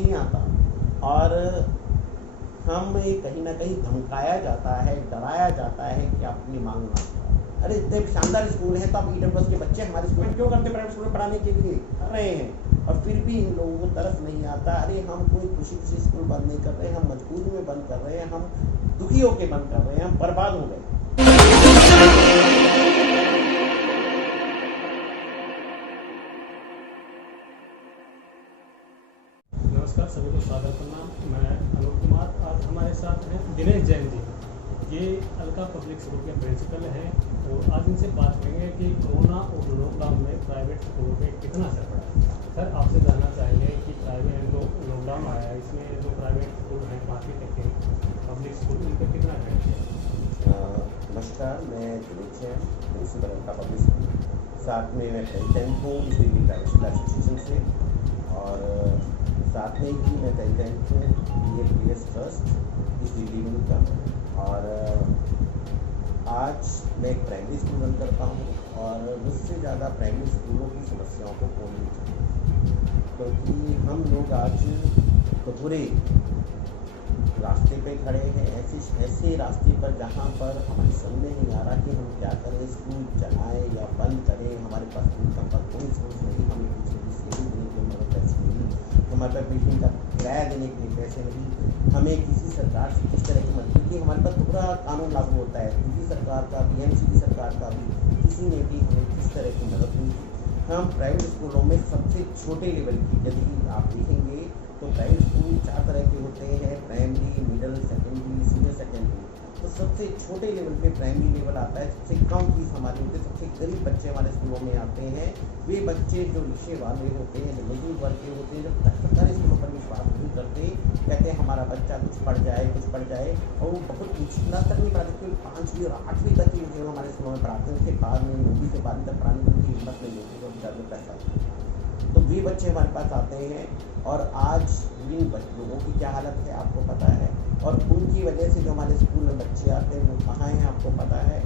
नहीं आता और हम कहीं ना कहीं धमकाया जाता है, डराया जाता है कि अपनी मांग ना करो। अरे इतने शानदार स्कूल हैं, तो आप ईडब्ल्यूएस के बच्चे हमारे स्कूल में क्यों करते, प्राइवेट स्कूल में पढ़ाने के लिए कर रहे हैं, और फिर भी इन लोगों को तरस नहीं आता। अरे हम कोई खुशी खुशी स्कूल बंद नहीं कर रहे, हम मजबूरी में बंद कर रहे हैं, हम दुखी होकर बंद कर रहे हैं, हम बर्बाद हो गए। नमस्कार, सभी को स्वागत करना। मैं अनूप कुमार। आज हमारे साथ हैं दिनेश जैन जी, ये अलका पब्लिक स्कूल के प्रिंसिपल हैं और आज इनसे बात करेंगे कि कोरोना और लॉकडाउन में प्राइवेट स्कूलों पे कितना असर पड़ा। सर, आपसे जानना चाहेंगे कि प्राइवेट जो लॉकडाउन आया है, इसमें जो प्राइवेट स्कूल हैं, 5वीं तक के पब्लिक स्कूल, इन पर कितना इफेक्ट किया? नमस्कार, मैं Dinesh Jain, principal Alka public school, साथ में मैं प्रेसिडेंट हूँ इस दिल्ली प्राइवेट स्कूल एसोसिएशन से, और साथ में ही मैं प्रेसिडेंट हूँ DAPS ट्रस्ट इस दिल्ली में का। और आज मैं एक प्राइमरी स्कूल रन करता हूँ और मुझसे ज़्यादा प्राइमरी स्कूलों की समस्याओं को कौन नहीं जानता, क्योंकि हम लोग आज कटोरे रास्ते पे खड़े हैं, ऐसे रास्ते पर जहाँ पर हमारी समझ नहीं आ रहा कि हम क्या करें, स्कूल चलाएं या बंद करें। हमारे पास इनकम पर कोई सोर्स नहीं, हमें कुछ भी सेविंग देने के लिए पैसे नहीं, हमारे पास बिल्डिंग का किराया देने के लिए पैसे नहीं, हमें किसी सरकार से किस तरह की मदद, क्योंकि हमारे पास पूरा कानून लागू होता है, दिल्ली सरकार का भी, MCD सरकार का भी, किसी ने भी हमें किस तरह की मदद नहीं की। हम प्राइवेट स्कूलों में सबसे छोटे लेवल की यदि आप देखेंगे तो प्राइवेट स्कूल 4 तरह के होते हैं, primary, middle, secondary, senior secondary. तो सबसे छोटे लेवल पे प्राइमरी लेवल आता है, सबसे कम फीस हमारे होते हैं, सबसे गरीब बच्चे हमारे स्कूलों में आते हैं। वे बच्चे जो रिक्शे वाले होते हैं, जो मजदूर वर्ग के होते हैं, जब तक सरकारी स्कूलों पर विश्वास नहीं करते, कहते हैं हमारा बच्चा कुछ पढ़ जाए, और वो बहुत मुश्किल तक नहीं पढ़ाते, क्योंकि 5वीं और 8वीं तक की जो हमारे स्कूलों में पढ़ाते हैं, उसके बाद में 9वीं से 12वीं तक पढ़ाने की उनकी हिम्मत नहीं होती, तो ज़्यादा पैसा। तो वे बच्चे हमारे पास आते हैं, और आज इन लोगों की क्या हालत है आपको पता है, और उनकी वजह से जो हमारे स्कूल में बच्चे आते हैं वो कहाँ हैं आपको पता है।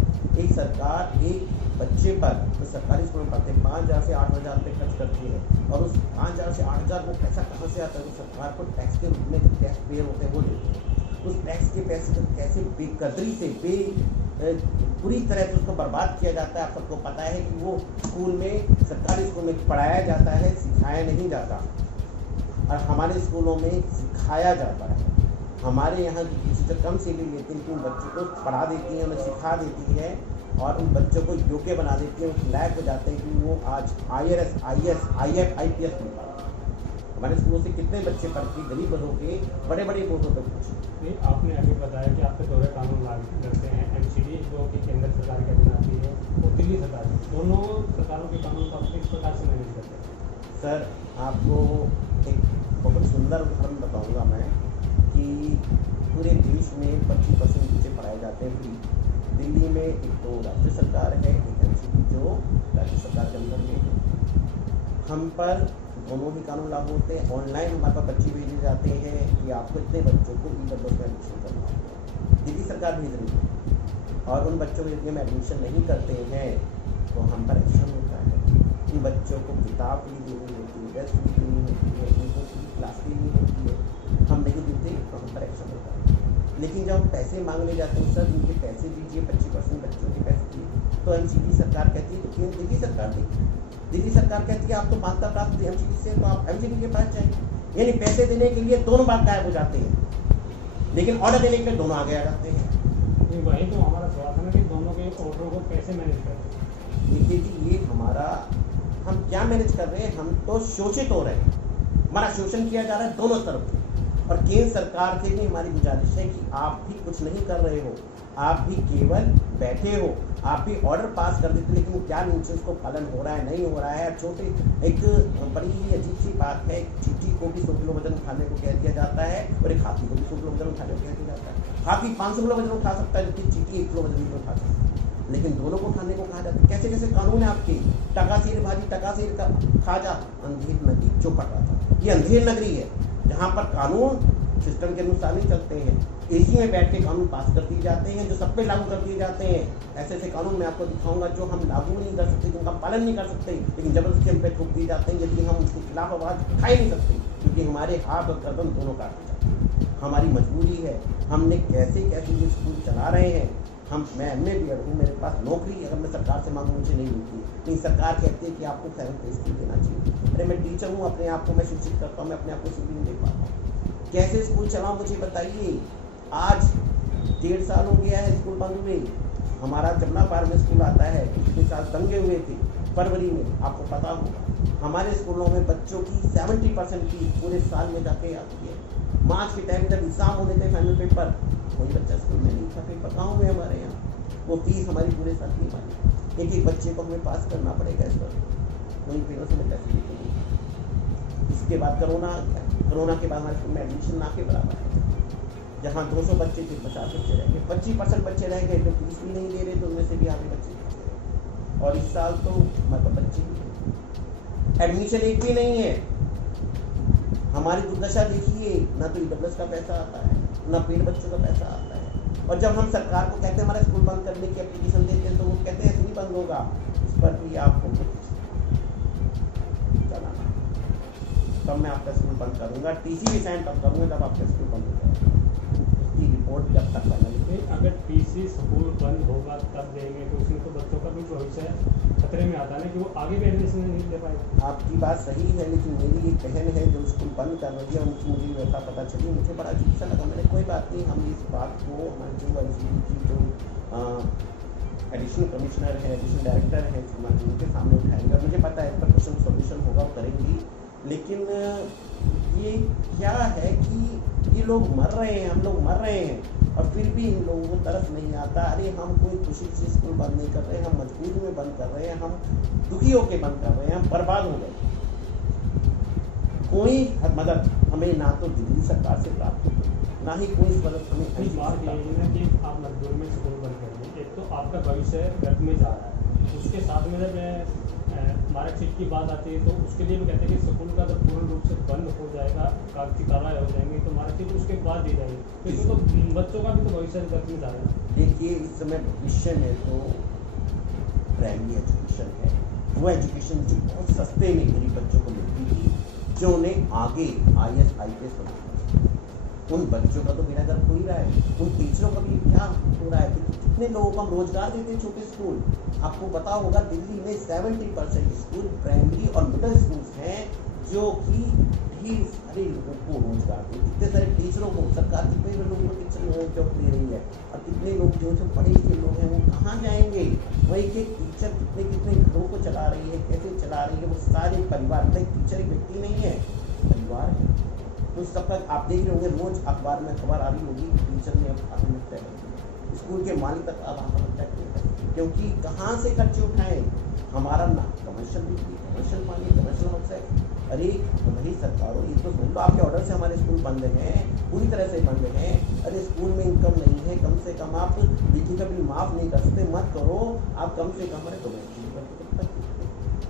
एक सरकार एक बच्चे पर तो सरकारी स्कूल में पढ़ते हैं 5,000 से 8,000 रुपये खर्च करती है, और उस 5,000 से 8,000 वो पैसा कहाँ से आता है? तो सरकार को टैक्स के रूप में जो टैक्स पेयर होते हैं वो देते हैं। उस टैक्स के पैसे को कैसे बेकदरी से पूरी तरह से उसको बर्बाद किया जाता है। आप सबको पता है कि वो स्कूल में, सरकारी स्कूल में पढ़ाया जाता है, सिखाया नहीं जाता, और हमारे स्कूलों में सिखाया जाता है। हमारे यहाँ की टीचर कम सैलरी लेती है, उन बच्चों को पढ़ा देती है, उन्हें सिखा देती है, और उन बच्चों को योग्य बना देती है, उस लायक हो जाते हैं कि वो आज IRS, IAS, IF, IPS में पढ़ा। हमारे स्कूलों से कितने बच्चे पढ़ के गरीब बच्चों के बड़े बड़े पोस्टों पर पहुँचे। आपने अभी बताया कि आपके दोहरे कानून लागू करते हैं, MCD जो कि केंद्र सरकार के अधीन आती है, और दिल्ली सरकार, दोनों सरकारों के कानून को किस प्रकार से मैनेज करते हैं? सर, आपको एक बहुत सुंदर उदाहरण बताऊंगा मैं कि पूरे देश में 25% बच्चे पढ़ाए जाते हैं फ्री। दिल्ली में एक तो राज्य सरकार है, एक MCD जो राज्य सरकार के अंदर में है। हम पर दोनों ही कानून लागू होते हैं। ऑनलाइन हमारे पास बच्चे भेजे जाते हैं कि आपको इतने बच्चों को EWS में एडमिशन करना होगा, दिल्ली सरकार भेज रही है, और उन बच्चों को यदि हम एडमिशन नहीं करते हैं तो हम पर एक्शन होता है। उन बच्चों को किताब भी देनी होती है, ड्रेस भी देनी होती है, उनको क्लास भी नहीं होती है, हम नहीं देते तो हम पर एक्शन होता है। लेकिन जब हम पैसे मांगने जाते हैं, सर उनके पैसे दीजिए, 25% बच्चों के पैसे दिए, तो MCD सरकार कहती है, लेकिन दिल्ली सरकार देगी, दिल्ली सरकार कहती है आप तो मानता प्राप्त MCD से, तो आप MCD के पास जाएंगे। यानी पैसे देने के लिए दोनों बात गायब हो जाते हैं, लेकिन ऑर्डर देने के लिए दोनों आगे आ जाते हैं। वही तो हमारा सवाल है ना कि दोनों के ऑर्डर को कैसे मैनेज करते हैं? देखिए जी, ये हमारा, हम क्या मैनेज कर रहे हैं, हम तो शोषित हो रहे हैं, हमारा शोषण किया जा रहा है दोनों तरफ से। और केंद्र सरकार से भी हमारी गुजारिश है कि आप भी कुछ नहीं कर रहे हो, आप भी केवल बैठे हो, आप भी ऑर्डर पास कर देते, लेकिन क्या नीचे उसको पालन हो रहा है, नहीं हो रहा है। छोटे एक बड़ी ही अजीब सी बात है, चींटी को भी 100 किलो वजन उठाने को कह दिया जाता है, और एक हाथी को भी 100 किलो वजन उठाने को कह दिया जाता है। हाथी 500 किलो वजन उठा सकता है, जबकि चींटी 1 किलो वजन नहीं उठा सकती, लेकिन दोनों को उठाने को कहा जाता है। कैसे कैसे कानून है आपके, टकासीर भाजी टकासीर का खाजा, अंधेर नगरी चौपट रहा था। ये अंधेर नगरी है जहाँ पर कानून सिस्टम के अनुसार नहीं चलते हैं, AC में बैठ के कानून पास कर दिए जाते हैं, जो सब पे लागू कर दिए जाते हैं। ऐसे ऐसे कानून मैं आपको दिखाऊंगा जो हम लागू नहीं कर सकते, जिनका पालन नहीं कर सकते, लेकिन जबरदस्ती हम पे थोप दिए जाते हैं, यदि हम उसके खिलाफ आवाज़ उठा ही नहीं सकते। क्योंकि हमारे हाथ और गर्दन दोनों काटे जाते हैं। हमारी मजबूरी है, हमने कैसे कैसे ये स्कूल चला रहे हैं। मैं एमए बी एड हूँ, मेरे पास नौकरी अगर मैं सरकार से मांगूँ मुझे नहीं मिलती। नहीं, सरकार कहती है कि आपको 7th पे स्कूल देना चाहिए। अरे मैं टीचर हूँ, अपने आप को मैं शिक्षित करता हूँ, मैं अपने आप को स्कूल नहीं दे पाता हूँ। कैसे स्कूल चलाऊँ मुझे बताइए। आज 1.5 साल हो गया है स्कूल बंद हुए। हमारा जमुना पार में स्कूल आता है, पिछले साल दंगे हुए थे फरवरी में, आपको पता होगा। हमारे स्कूलों में बच्चों की 70% फीस पूरे साल में जाके आती है। मार्च के टाइम जब एग्जाम होने थे फाइनल पेपर, कोई बच्चा स्कूल में नहीं था। पेपर कहाँ हुए हमारे यहाँ, वो फीस हमारी पूरे साल की मानी। एक एक बच्चे को हमें पास करना पड़ेगा इस पर, वहीं पेरों से पैसे देते नहीं। इसके बाद कोरोना आ गया। कोरोना के बाद हमारे स्कूल में एडमिशन ना के बराबर है। जहाँ 200 बच्चे थे 50 बच्चे रह गए, 25% बच्चे रह गए जो फीस भी नहीं दे रहे, तो उनमें से भी आधे बच्चे रह गए। और इस साल तो मतलब बच्चे भी एडमिशन एक भी नहीं है। हमारी दुर्दशा देखिए, ना तो ईडब्ल्यूएस का पैसा आता है, ना पेड बच्चों का पैसा आता है। और जब हम सरकार को कहते हैं हमारा स्कूल बंद करने की एप्लीकेशन देते हैं, तो वो कहते हैं ऐसे नहीं बंद होगा, इस पर भी आपको कुछ चलाना, तब मैं आपका स्कूल बंद करूंगा। टीसी भी साइन तब करूंगा जब आपका स्कूल बंद हो जाएगा। इसकी रिपोर्ट जब तक बना नहीं। अगर टीसी स्कूल बंद होगा तब देंगे तो उसमें तो बच्चों का भी भविष्य खतरे में आता है ना, कि वो आगे भी एडमिशन नहीं ले पाएंगे। आपकी बात सही है, लेकिन मेरी एक बहन है जो स्कूल बंद कर रही है, उनकी मुझे व्यवस्था पता चली, मुझे बड़ा अजीब सा लगा। मैंने कोई बात नहीं, हम इस बात को हमारे जो LCD की जो एडिशनल कमिश्नर है, एडिशनल डायरेक्टर है, उनके सामने उठाएंगे। मुझे पता है इस पर क्वेश्चन सोल्यूशन होगा, वो करेंगी। लेकिन ये क्या है कि ये लोग मर रहे हैं, हम लोग मर रहे हैं, और फिर भी इन लोगों को तरस नहीं आता। अरे हम कोई खुशी से स्कूल बंद नहीं कर रहे हैं, हम मजबूरी में बंद कर रहे हैं, हम दुखी होकर बंद कर रहे हैं, हम बर्बाद हो गए। कोई मदद हमें ना तो दिल्ली सरकार से प्राप्त होती, ना ही कोई मदद हमें। कुछ बात यही है ना कि आप मजबूरी में स्कूल बंद करेंगे, एक तो आपका भविष्य व्यर्थ में जा रहा है, उसके साथ में जब मार्कशीट की बात आती है तो उसके लिए भी कहते हैं कि स्कूल का जब पूर्ण रूप से बंद हो जाएगा, कागजी कार्रवाई हो जाएंगी, तो मार्कशीट उसके बाद दी जाएगी, तो इसमें तो बच्चों का भी तो भविष्य व्यर्थ में जा रहा है। देखिए, इस समय भविष्य में तो प्राइमरी एजुकेशन है, वो एजुकेशन जो बहुत सस्ते में गरीब बच्चों को मिलती थी, जो उन्हें आगे IAS IPS बनना, उन बच्चों का तो बेड़ा गर्क हो ही रहा है। उन टीचरों का भी क्या हो रहा है कि कितने लोगों को हम रोजगार देते हैं। छोटे स्कूल, आपको पता होगा दिल्ली में 70% स्कूल प्राइमरी और मिडिल स्कूल्स हैं जो कि ढेर सारे लोगों को रोजगार दे, कितने सारे टीचरों को सरकार कितने लोगों को टीचर जॉब दे रही है, और कितने लोग जो पढ़े लिखे लोग हैं वो कहाँ जाएंगे। वही के टीचर कितने कितने घरों को चला रही है, कैसे चला रही है, वो सारे परिवार में। टीचर एक व्यक्ति नहीं है, परिवार है। तो सब तक आप देख रहे होंगे, रोज अखबार में खबर आ रही होगी कि टीचर ने आत्महत्या कर दी, स्कूल के मालिक तक अब आत्महत्या कर, क्योंकि कहाँ से खर्चे उठाएं। हमारा ना कमर्शियल बिजली, कमर्शियल पानी, कमर्शियल मकसद। अरे भाई सरकारों, ये तो सुन लो, आपके ऑर्डर से हमारे स्कूल बंद हैं, पूरी तरह से बंद हैं। अरे स्कूल में इनकम नहीं है, कम से कम आप बिजली का बिल माफ़ नहीं कर सकते, मत करो आप कम से कम। अरे तो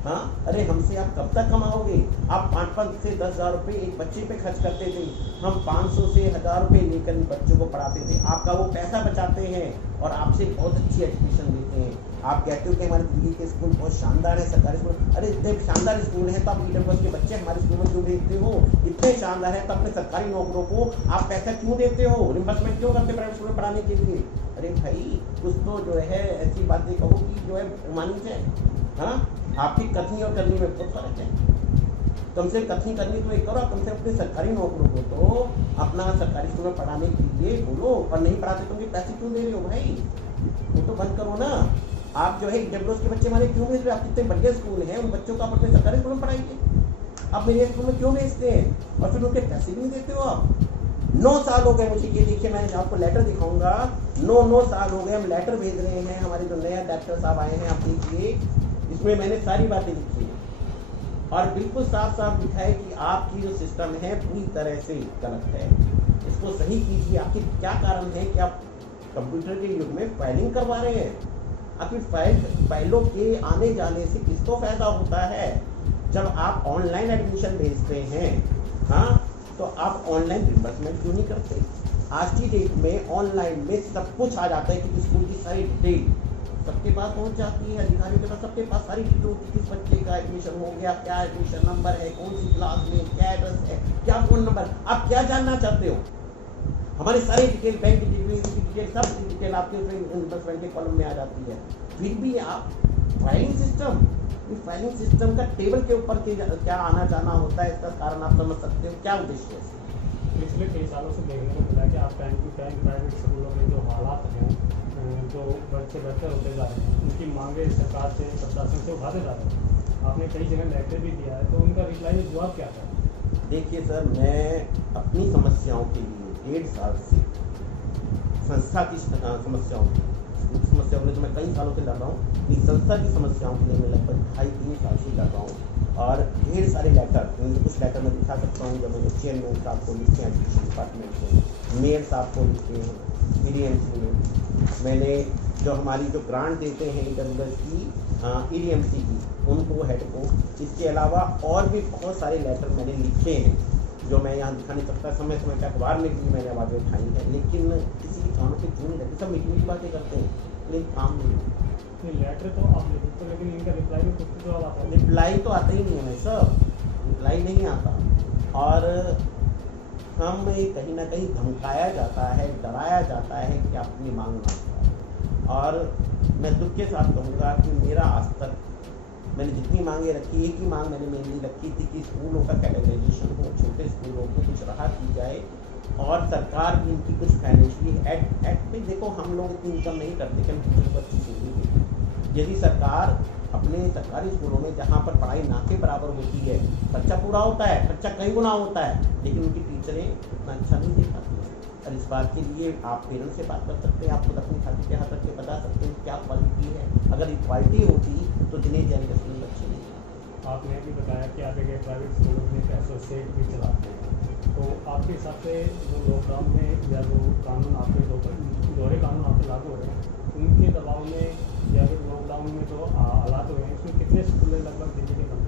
हाँ, अरे हमसे आप कब तक कमाओगे। आप 5-5 से 10 हज़ार रुपये एक बच्चे पे खर्च करते थे, हम 500 से 1000 रुपये लेकर बच्चों को पढ़ाते थे। आपका वो पैसा बचाते हैं और आपसे बहुत अच्छी एजुकेशन देते हैं। आप कहते हो कि हमारे दिल्ली के स्कूल बहुत शानदार है, सरकारी स्कूल। अरे इतने शानदार स्कूल हैं तो आप ईडब्ल्यूएस के बच्चे हमारे स्कूल में क्यों भेजते हो। इतने शानदार है तो अपने सरकारी नौकरों को आप पैसा क्यों देते हो, रिम्बर्समेंट क्यों करते प्राइवेट स्कूल में पढ़ाने के लिए। अरे भाई कुछ तो जो है ऐसी बातें कहो कि जो है मानी जाए। हाँ, आपकी कथनी और करनी में बहुत फर्क है। कम से कथनी करनी तो एक करो, कम से अपने सरकारी नौकरों को तो अपना सरकारी स्कूल में पढ़ाने के लिए बोलो, और नहीं पढ़ाते तो उनके पैसे क्यों दे रहे हो भाई, वो तो बंद करो ना। आप जो है ईडब्ल्यूएस के बच्चे हमारे क्यों भेज रहे हो, आप कितने बढ़िया स्कूल हैं, उन बच्चों को आप अपने सरकारी स्कूल में पढ़ाइए। आप मेरे स्कूल में क्यों भेजते हैं और फिर उनके पैसे भी नहीं देते हो आप। 9 साल हो गए मुझे, ये देखिए मैं आपको लेटर दिखाऊंगा, 9 साल हो गए हम लेटर भेज रहे हैं। हमारे जो नया डायरेक्टर साहब आए हैं, आप देखिए इसमें मैंने सारी बातें लिखी है और बिल्कुल साफ साफ लिखा है कि आपकी जो सिस्टम है पूरी तरह से गलत है, इसको सही कीजिए। आखिर क्या कारण है कि आप कंप्यूटर के युग में फाइलिंग करवा रहे हैं। आखिर फाइलों के आने जाने से किसको फायदा होता है। जब आप ऑनलाइन एडमिशन भेजते हैं, हाँ, तो आप ऑनलाइन रिम्बर्समेंट क्यों नहीं करते। आज की डेट में ऑनलाइन में सब कुछ आ जाता है कि स्कूल की सारी डिटेल सबके पास पहुंच जाती है, अधिकारियों के पास, सबके पास सारी डिटेल होती है, किस बच्चे का एडमिशन हो गया, क्या एडमिशन नंबर है, कौन सी क्लास में, क्या एड्रेस है, क्या फ़ोन नंबर, आप क्या जानना चाहते हो, हमारी सारी डिटेल, बैंक की डिटेल, सब डिटेल आपके इन्वेस्टमेंट के कॉलम में आ जाती है। फिर भी आप फाइलिंग सिस्टम, इस फाइलिंग सिस्टम का टेबल के ऊपर क्या आना जाना होता है, इसका कारण आप समझ सकते हो, क्या उद्देश्य है। पिछले कई सालों से देखने को मिला कि आप टाइम टू टाइम प्राइवेट स्कूलों में जो हालात हैं, जो बच्चे बेहतर होते जा रहे हैं, उनकी मांगे सरकार से, प्रशासन से उठाते जा रहे हैं। आपने कई जगह लेटर भी दिया है, तो उनका रिप्लाई जवाब क्या था? देखिए सर, मैं अपनी समस्याओं के लिए 1.5 साल से संस्था की समस्याओं के लिए तो मैं कई सालों से लड़ रहा हूँ, इस संस्था की समस्याओं के लिए मैं लगभग 2.5-3 साल से लड़ रहा हूँ। और ढेर सारे लेटर, कुछ लेटर मैं दिखा सकता हूँ, जब मैंने चेयरमैन साहब को लिखे हैं एजुकेशन डिपार्टमेंट से, मेयर साहब को लिखे हैं EDMC में, मैंने जो हमारी जो ग्रांट देते हैं EWS की EDMC की, उनको हेड को, इसके अलावा और भी बहुत सारे लेटर मैंने लिखे हैं जो मैं यहाँ दिखा नहीं सकता। समय समय पे अखबार में भी मैंने आवाज़ें उठाई हैं, लेकिन किसी की कानों पे क्यों नहीं लगती, सब मीठी मीठी बातें करते हैं, लेकिन काम नहीं होता। लेटर तो आप लिखते हो, लेकिन इनका रिप्लाई में कुछ तो जवाब आता है? रिप्लाई तो आता ही नहीं है सर, रिप्लाई नहीं आता। और हम कहीं ना कहीं धमकाया जाता है, डराया जाता है कि अपनी मांग ना करें। और मैं दुख के साथ कहूँगा कि मेरा आज तक मैंने जितनी मांगे रखी, एक ही मांग मैंने मेनली रखी थी कि स्कूलों का कैटेगराइजेशन हो, छोटे स्कूलों को कुछ राहत की जाए और सरकार भी इनकी कुछ फाइनेंशियली एक्ट में, देखो हम लोग इतनी इनकम नहीं करते कि हम टीचर को अच्छी सैलरी दें। यदि सरकार अपने सरकारी स्कूलों में जहाँ पर पढ़ाई ना के बराबर होती है, खर्चा पूरा होता है, खर्चा कई गुना होता है, लेकिन उनकी टीचरें उतना अच्छा नहीं दे पाती हैं। और इस बात के लिए आप पेरेंट्स से बात कर सकते हैं, आप खुद अपनी छाती के हाथ रख के बता सकते हैं क्या क्वालिटी है। अगर इक्वालिटी होती तो दिनेश जैन के स्कूल अच्छे नहीं। आपने भी बताया कि आप एक प्राइवेट स्कूलों में एसोसिएट भी चलाते हैं, तो आपके हिसाब से जो लॉकडाउन में या जो कानून आपके दोहरे कानून आप पे लागू हो रहे हैं, उनके दबाव में या फिर लॉकडाउन में जो हालात हुए हैं, इसमें कितने स्कूल लगभग दिल्ली के बंद?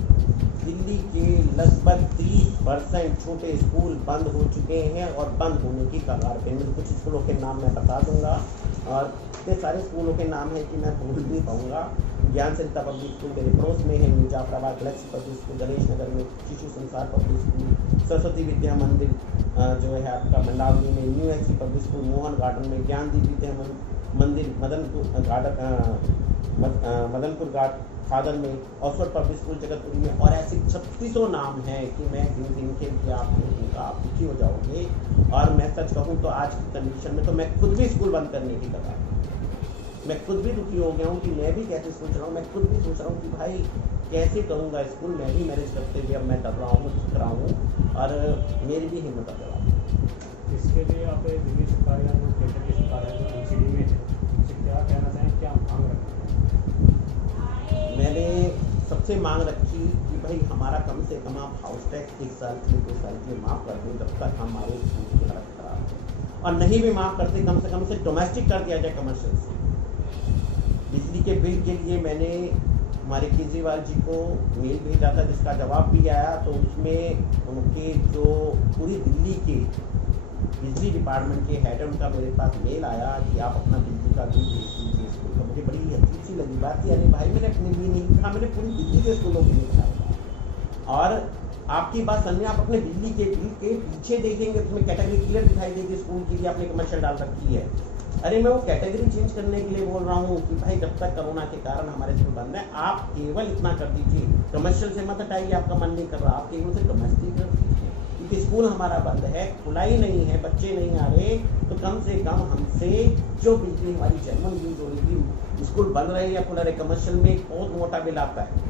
दिल्ली के लगभग 30% छोटे स्कूल बंद हो चुके हैं और बंद होने की कगार पे। मैं कुछ स्कूलों के नाम मैं बता दूंगा, और इतने सारे स्कूलों के नाम हैं कि मैं भूल भी पाऊँगा। ज्ञान सरिता पब्लिक स्कूल मेरे पड़ोस में है, Jafrabad galaxy public school, Ganesh Nagar में शिशु संसार पब्लिक स्कूल, सरस्वती विद्या मंदिर जो है आपका मंडावली में, new NC public school Mohan garden में, ज्ञानदीप विद्या मंदिर मदनपुर गार्डन, मदनपुर सागर में, ऑक्सफोर्ड पब्लिक स्कूल जगतपुरी में, और ऐसे 3600 नाम हैं कि मैं गिन के लिए आप दुखी हो जाओगे। और मैं सच कहूँ तो आज की कंडीशन में तो मैं खुद भी स्कूल बंद करने की कगार, मैं खुद भी दुखी हो गया हूँ कि मैं भी कैसे सोच रहा हूँ, मैं खुद भी सोच रहा हूँ कि भाई कैसे करूँगा स्कूल। मैं भी मैनेज करते हुए अब मैं कर रहा हूँ, सीख रहा हूँ, और मेरी भी हिम्मत अब लगा। इसके लिए आप दिल्ली सरकार या जो केंद्र की सरकार है, जो NCD में है, उनसे क्या कहना चाहें, क्या मांग रखते हैं? मैंने सबसे मांग रखी कि भाई हमारा कम से कम आप हाउस टैक्स 1 साल के लिए 2 साल के लिए माफ़ कर दें, जब तक हमारे स्कूल की हालत खराब है। और नहीं भी माफ़ करते, कम से कम उसे डोमेस्टिक कर दिया जाए, कमर्शियल से। बिजली के बिल के लिए मैंने हमारे केजरीवाल जी को मेल भेजा था, जिसका जवाब भी आया, तो उसमें उनके जो पूरी दिल्ली के बिजली डिपार्टमेंट के हेड है, उनका मेरे पास मेल आया कि आप अपना बिजली का बिल भेज दीजिए स्कूल का। मुझे बड़ी अच्छी सी लगी बात कि अरे भाई मैंने अपने लिए नहीं कहा, मैंने पूरी दिल्ली के स्कूलों के लिए कहा। और आपकी बात समझे, आप अपने बिजली के बिल के पीछे देखेंगे, उसमें कैटेगरी क्लियर दिखाई देगी, स्कूल के लिए आपने कमर्शियल डाल रखी है। अरे मैं वो कैटेगरी चेंज करने के लिए बोल रहा हूँ कि भाई जब तक कोरोना के कारण हमारे स्कूल बंद है, आप केवल इतना कर दीजिए, कमर्शियल से मत हटाइए, आपका मन नहीं कर रहा, आप केवल से डोमेस्टिक कर दीजिए, क्योंकि स्कूल हमारा बंद है, खुला ही नहीं है, बच्चे नहीं आ रहे, तो कम से कम हमसे जो बिजली हमारी जर्मन यूज हो रही थी, स्कूल बंद रहे या खुला रहे, कमर्शियल में बहुत मोटा बिल आता है,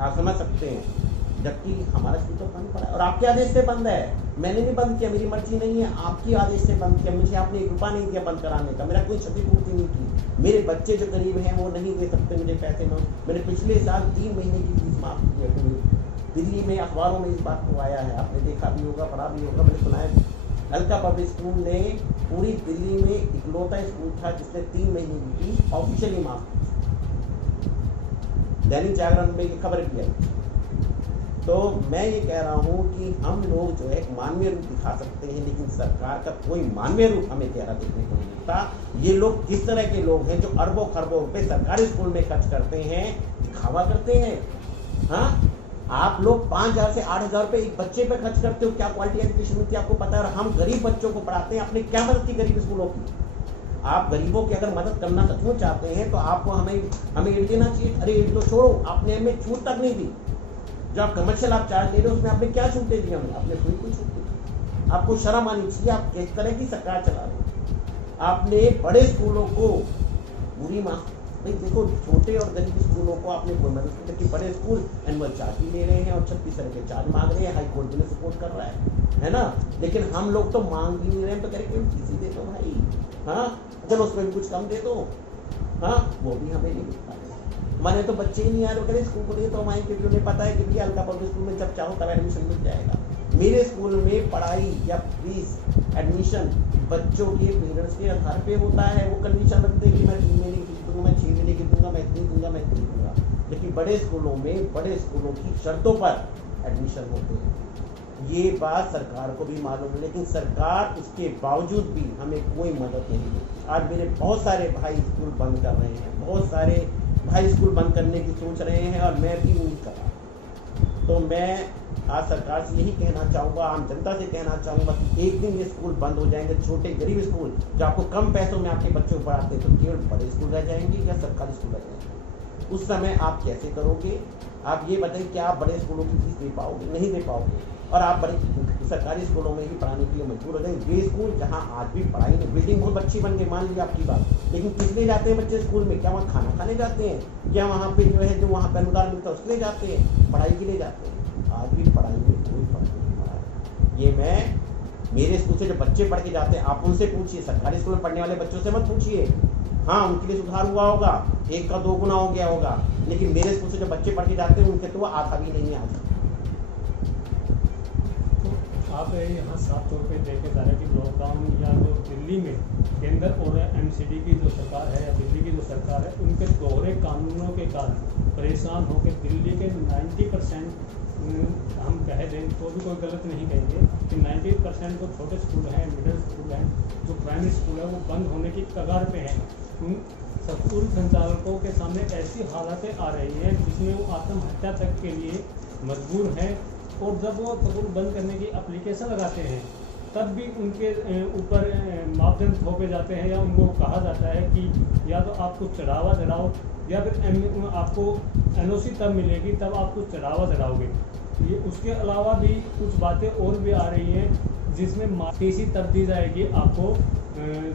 आप समझ सकते हैं। जबकि हमारा स्कूल तो बंद पड़ा है और आपके आदेश से बंद है, मैंने नहीं बंद किया, मेरी मर्जी नहीं है, आपकी आदेश से बंद किया। मुझे आपने 1 रुपया नहीं दिया बंद कराने का, मेरा कोई क्षतिपूर्ति नहीं की, मेरे बच्चे जो गरीब हैं वो नहीं दे सकते मुझे पैसे। मैंने पिछले साल 3 महीने की फीस माफ की है पूरी। दिल्ली में अखबारों में इस बात को आया है, आपने देखा भी होगा, पढ़ा भी होगा, मैंने सुना है। अलका पब्लिक स्कूल ने पूरी दिल्ली में इकलौता स्कूल था जिसने 3 महीने की फीस ऑफिशियली माफ की। दैनिक जागरण में ये खबर भी आई। तो मैं ये कह रहा हूँ कि हम लोग जो है एक मानवीय रूप दिखा सकते हैं, लेकिन सरकार का कोई मानवीय रूप हमें चेहरा देखने को नहीं मिलता। ये लोग किस तरह के लोग हैं जो अरबों खरबों रुपए सरकारी स्कूल में खर्च करते हैं, दिखावा करते हैं। हाँ, आप लोग 5,000 से 8,000 रुपए एक बच्चे पे खर्च करते हो, क्या क्वालिटी एजुकेशन मिलती है आपको पता है। और हम गरीब बच्चों को पढ़ाते हैं, अपने क्या मदद की गरीब स्कूलों की। आप गरीबों की अगर मदद करना सचमुच चाहते हैं तो आपको हमें एड देना चाहिए। अरे एड तो छोड़ो, आपने हमें छूट तक नहीं दी। जो आप कमर्शियल आप चार्ज ले रहे हो उसमें आपने क्या छूटे दी हमें? आपने कोई छूट दी। आपको शर्म आनी चाहिए, आप किस तरह की सरकार चला रहे हो। आपने बड़े स्कूलों को बुरी नहीं, देखो छोटे और गरीब स्कूलों को आपने कोई मदद नहीं की। बड़े स्कूल एनुअल चार्ज भी ले रहे हैं और 36 तरह के चार्ज मांग रहे हैं, हाई कोर्ट भी सपोर्ट कर रहा है ना। लेकिन हम लोग तो मांग भी नहीं रहे हैं, तो करेंगे किसी दे दो भाई। हाँ, चलो उसमें भी कुछ कम दे दो। हाँ, वो भी हमें नहीं मिलता। हमारे तो बच्चे ही नहीं आ रहे, करें स्कूल को दे तो हमारे, क्योंकि उन्हें पता है कि भैया अलका पब्लिक स्कूल में जब चाहो तब एडमिशन मिल जाएगा। मेरे स्कूल में पढ़ाई या फीस एडमिशन बच्चों के पेरेंट्स के आधार पे होता है। वो कंडीशन रखते हैं कि मैं 3 महीने की दूंगा, मैं 6 महीने की दूंगा, मैं इतनी दूंगा, मैं इतनी दूंगा। लेकिन बड़े स्कूलों में बड़े स्कूलों की शर्तों पर एडमिशन होते हैं। ये बात सरकार को भी मालूम है, लेकिन सरकार उसके बावजूद भी हमें कोई मदद नहीं देती। आज मेरे बहुत सारे भाई स्कूल बंद कर रहे हैं, बहुत सारे भाई स्कूल बंद करने की सोच रहे हैं, और मैं भी नहीं कर रहा। तो मैं आज सरकार से यही कहना चाहूँगा, आम जनता से कहना चाहूँगा कि एक दिन ये स्कूल बंद हो जाएंगे। छोटे गरीब स्कूल जो आपको कम पैसों में आपके बच्चों को पढ़ाते हैं, तो केवल बड़े स्कूल रह जाएंगे या सरकारी स्कूल रह जाएंगे। उस समय आप कैसे करोगे? आप ये बताइए, क्या आप बड़े स्कूलों की फीस दे पाओगे? नहीं दे पाओगे। और आप बड़े सरकारी स्कूलों में ही पढ़ाने के लिए मजबूर हो जाएंगे। वे स्कूल जहाँ आज भी पढ़ाई में बिल्डिंग बहुत अच्छी बन गई, मान लीजिए आपकी बात, लेकिन किस लिए जाते हैं बच्चे स्कूल में? क्या वहाँ खाना खाने जाते हैं, या वहाँ पे जो है जो वहाँ पे अनुदान मिलता है उसके लिए जाते हैं? पढ़ाई के लिए जाते हैं। आज भी पढ़ाई में कोई फर्क नहीं पड़ा है। ये मैं मेरे स्कूल से जो बच्चे पढ़ के जाते हैं आप उनसे पूछिए, सरकारी स्कूल में पढ़ने वाले बच्चों से मत पूछिए। हाँ, उनके लिए सुधार हुआ होगा, 1 का 2 गुना हो गया होगा, लेकिन मेरे स्कूल से जो बच्चे पढ़ के जाते हैं उनके तो वो आधा भी नहीं आता। आप यहाँ साफ तौर पे देखे जा रहे हैं कि लॉकडाउन या जो दिल्ली में केंद्र और एमसीडी की जो सरकार है या दिल्ली की जो सरकार है, उनके दोहरे कानूनों के कारण परेशान होकर दिल्ली के 90% हम कह दें तो भी कोई गलत नहीं कहेंगे कि 90% जो छोटे स्कूल हैं, मिडिल स्कूल हैं, जो प्राइमरी स्कूल है, वो बंद होने की कगार पे हैं। उन स्कूल संचालकों के सामने ऐसी हालतें आ रही हैं जिसमें वो आत्महत्या तक के लिए मजबूर हैं। और जब वो स्कूल बंद करने की एप्लीकेशन लगाते हैं तब भी उनके ऊपर मापदंड थोपे जाते हैं, या उनको कहा जाता है कि या तो आप कुछ चढ़ावा चढ़ाओ, या फिर आपको एनओसी तब मिलेगी तब आप कुछ चढ़ावा चढ़ाओगे। ये उसके अलावा भी कुछ बातें और भी आ रही हैं जिसमें टीसी तब दी जाएगी आपको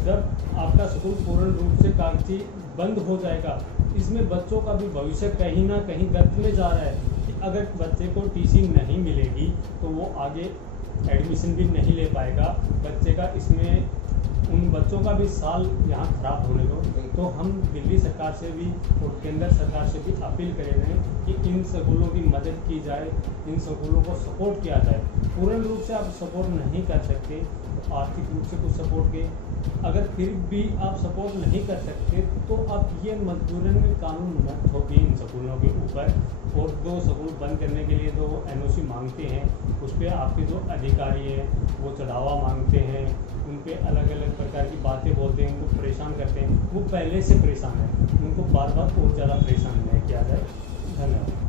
जब आपका स्कूल पूर्ण रूप से कागजी बंद हो जाएगा। इसमें बच्चों का भी भविष्य कहीं ना कहीं गर्त में जा रहा है। अगर बच्चे को टीसी नहीं मिलेगी तो वो आगे एडमिशन भी नहीं ले पाएगा। बच्चे का इसमें उन बच्चों का भी साल यहाँ खराब होने दो। तो हम दिल्ली सरकार से भी और केंद्र सरकार से भी अपील करेंगे कि इन स्कूलों की मदद की जाए, इन स्कूलों को सपोर्ट किया जाए। पूर्ण रूप से आप सपोर्ट नहीं कर सकते तो आर्थिक रूप से कुछ सपोर्ट के, अगर फिर भी आप सपोर्ट नहीं कर सकते तो आप ये मजबूरन में कानून मत थोपिए इन स्कूलों के ऊपर। और जो स्कूल बंद करने के लिए जो एनओसी मांगते हैं उस पर आपके जो अधिकारी हैं वो चढ़ावा मांगते हैं, उन पर अलग अलग प्रकार की बातें बोलते हैं, उनको परेशान करते हैं। वो पहले से परेशान है, उनको बार बार और ज़्यादा परेशान नहीं किया जाए। धन्यवाद।